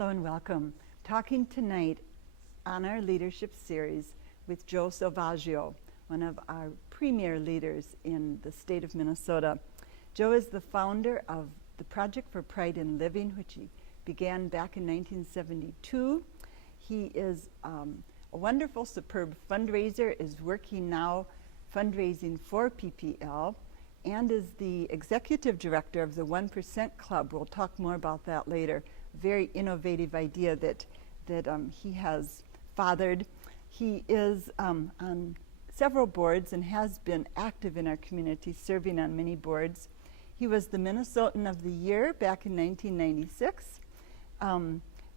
Hello and welcome. Talking tonight on our leadership series with Joe Selvaggio, one of our premier leaders in the state of Minnesota. Joe is the founder of the Project for Pride in Living, which he began back in 1972. He is a wonderful, superb fundraiser, is working now fundraising for PPL, and is the executive director of the 1% Club. We'll talk more about that later. Very innovative idea that he has fathered. He is on several boards and has been active in our community, serving on many boards. He was the Minnesotan of the Year back in 1996.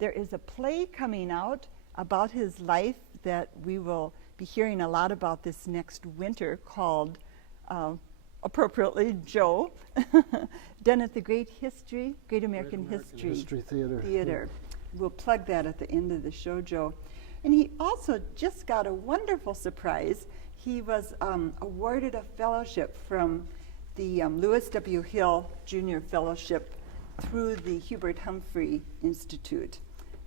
There is a play coming out about his life that we will be hearing a lot about this next winter called, appropriately, Joe, done at the Great American History Theater. We'll plug that at the end of the show, Joe. And he also just got a wonderful surprise. He was awarded a fellowship from the Lewis W. Hill Jr. Fellowship through the Hubert Humphrey Institute.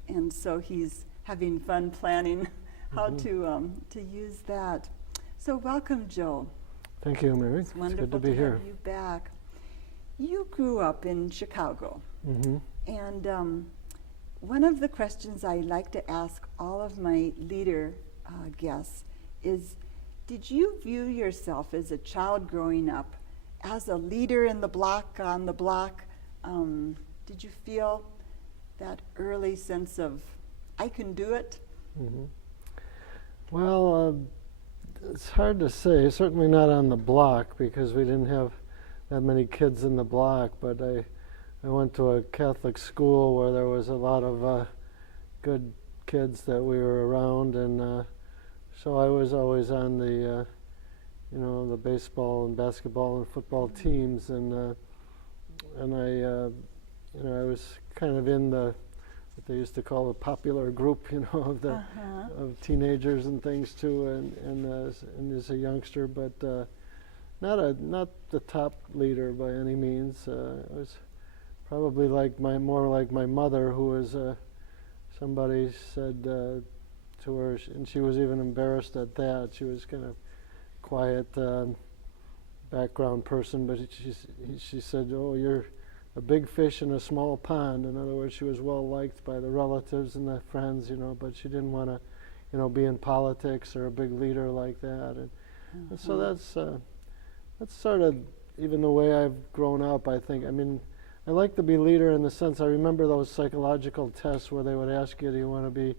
And so he's having fun planning how to use that. So welcome, Joe. Thank you, Mary. It's wonderful good to be here. Have you back. You grew up in Chicago, and one of the questions I like to ask all of my leader guests is, did you view yourself as a child growing up as a leader in the block, on the block? Did you feel that early sense of, I can do it? Well, it's hard to say. Certainly not on the block, because we didn't have that many kids in the block, but I went to a Catholic school where there was a lot of good kids that we were around, and so I was always on the the baseball and basketball and football teams, and I was kind of in the what they used to call the popular group, of the of teenagers and things too, and as a youngster, but not the top leader by any means. I was probably more like my mother, who was somebody said to her, and she was even embarrassed at that. She was kind of quiet background person, but she said, "Oh, you're a big fish in a small pond." In other words, she was well liked by the relatives and the friends, but she didn't want to, be in politics or a big leader like that. And so that's sort of even the way I've grown up, I think. I mean, I like to be leader in the sense, I remember those psychological tests where they would ask you, do you want to be,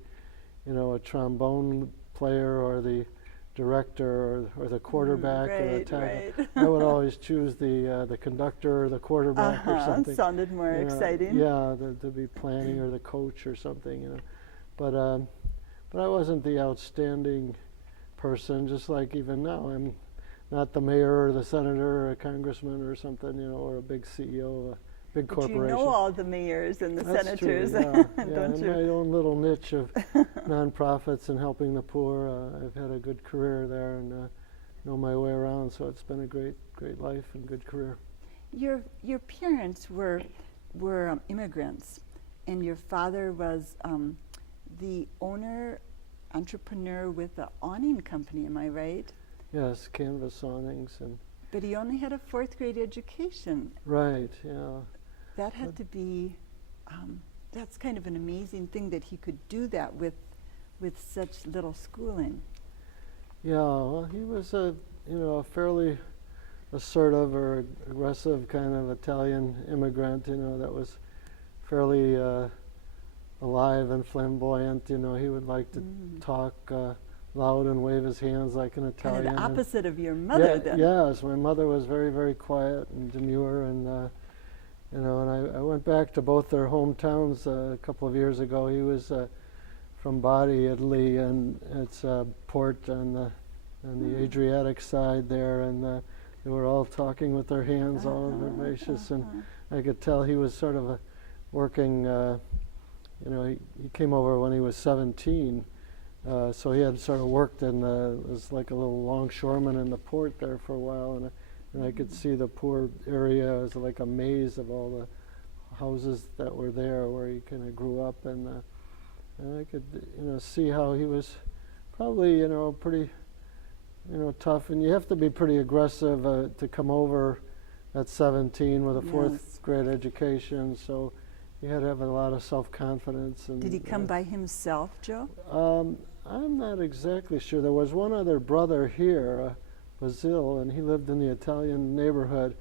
a trombone player or the director or the quarterback or the right. I would always choose the conductor or the quarterback or something. Sounded more exciting. Yeah, to be planning or the coach or something, But I wasn't the outstanding person, just like even now. I'm not the mayor or the senator or a congressman or something, or a big CEO of a big corporation. But you know all the mayors and the That's senators, true, yeah. don't in you? my own little niche of nonprofits and helping the poor, I've had a good career there and know my way around. So it's been a great life and good career. Your parents were immigrants, and your father was the entrepreneur with the awning company. Am I right? Yes, canvas awnings and. But he only had a 4th grade education. Right. Yeah. That had to be. That's kind of an amazing thing that he could do that with such little schooling. Yeah, well, he was a fairly assertive or aggressive kind of Italian immigrant, that was fairly alive and flamboyant. He would like to talk loud and wave his hands like an Italian. Kind of the opposite of your mother, then. Yes, my mother was very, very quiet and demure, and and I went back to both their hometowns a couple of years ago. He was from Bari, Italy, and it's a port on the Adriatic side there, and they were all talking with their hands, all vivacious, and I could tell he was sort of working. He came over when he was 17. So he had sort of worked was like a little longshoreman in the port there for a while, and I could see the poor area as like a maze of all the houses that were there where he kind of grew up, and I could, see how he was probably, pretty, tough. And you have to be pretty aggressive to come over at 17 with a fourth grade education. So you had to have a lot of self-confidence. And did he come by himself, Joe? I'm not exactly sure. There was one other brother here, Basil, and he lived in the Italian neighborhood.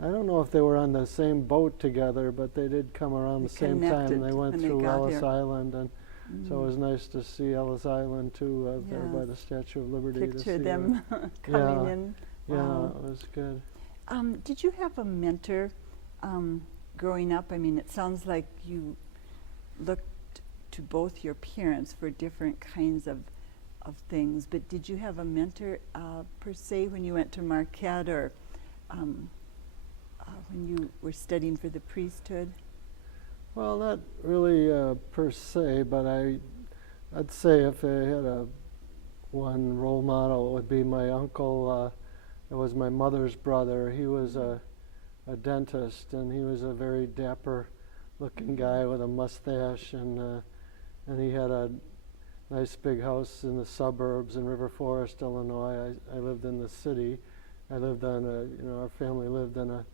I don't know if they were on the same boat together, but they did come around the same time. They went through Ellis Island, and so it was nice to see Ellis Island too, there by the Statue of Liberty. Picture them coming in. Yeah, it was good. Did you have a mentor growing up? I mean, it sounds like you looked to both your parents for different kinds of things, but did you have a mentor per se when you went to Marquette, or when you were studying for the priesthood? Well, not really per se, but I'd say if I had one role model, it would be my uncle. It was my mother's brother. He was a dentist, and he was a very dapper-looking guy with a mustache, and he had a nice big house in the suburbs in River Forest, Illinois. I lived in the city. I lived on our family lived on a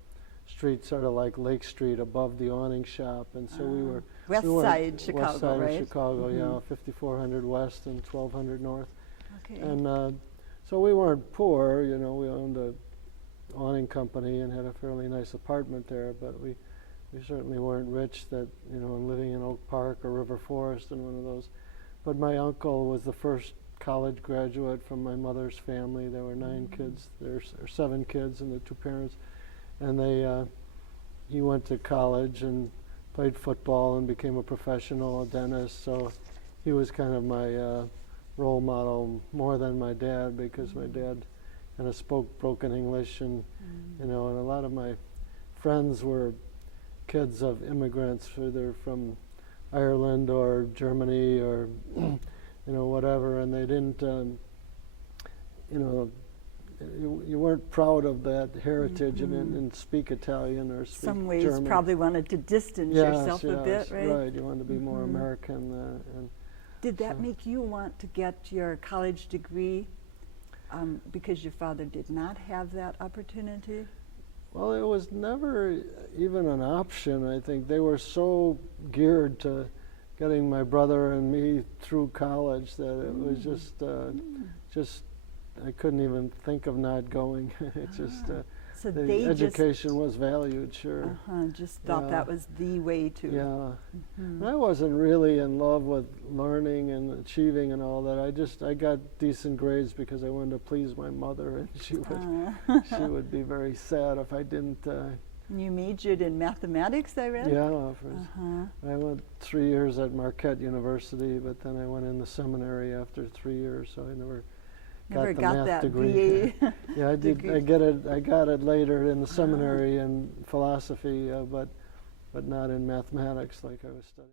street sort of like Lake Street above the awning shop, and so we were West Side Chicago, West Side right? of Chicago, yeah, 5400 West and 1200 North. Okay. And so we weren't poor, we owned a awning company and had a fairly nice apartment there, but we certainly weren't rich that, living in Oak Park or River Forest and one of those. But my uncle was the first college graduate from my mother's family. There were 9 kids, or 7 kids, and the 2 parents. And he went to college and played football and became a professional dentist. So he was kind of my role model more than my dad, because my dad kind of spoke broken English, and and a lot of my friends were kids of immigrants, whether from Ireland or Germany or whatever, and they didn't you weren't proud of that heritage and speak Italian or speak Some ways German. probably wanted to distance yourself a bit, right? Right, you wanted to be more American. Did that make you want to get your college degree because your father did not have that opportunity? Well, it was never even an option. I think they were so geared to getting my brother and me through college that it was just I couldn't even think of not going. It's just So the they education was valued, sure. just thought that was the way to. Yeah. And I wasn't really in love with learning and achieving and all that. I got decent grades because I wanted to please my mother, and she would be very sad if I didn't. You majored in mathematics, I read? Yeah. I went 3 years at Marquette University, but then I went in the seminary after 3 years, so I never got the math degree. BA Yeah, I did. I got it later in the seminary in philosophy, but not in mathematics like I was studying.